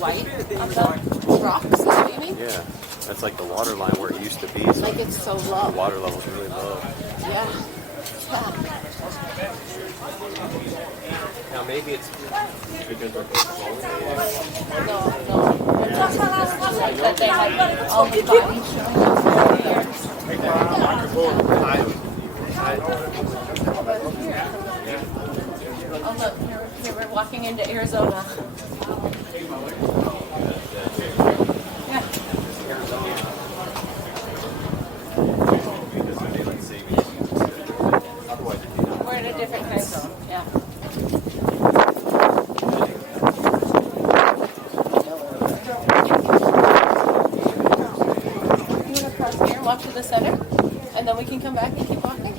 white on the rocks, is that what you mean? Yeah, that's like the water line where it used to be. So Like it's so the low. water level's really low. Yeah. Now maybe it's because we're No. That they have all the bodies showing up for years. Oh look, here we're walking into Arizona. Yeah. We're in a different time zone. Yeah. You want to cross here and walk to the center, and then we can come back and keep walking.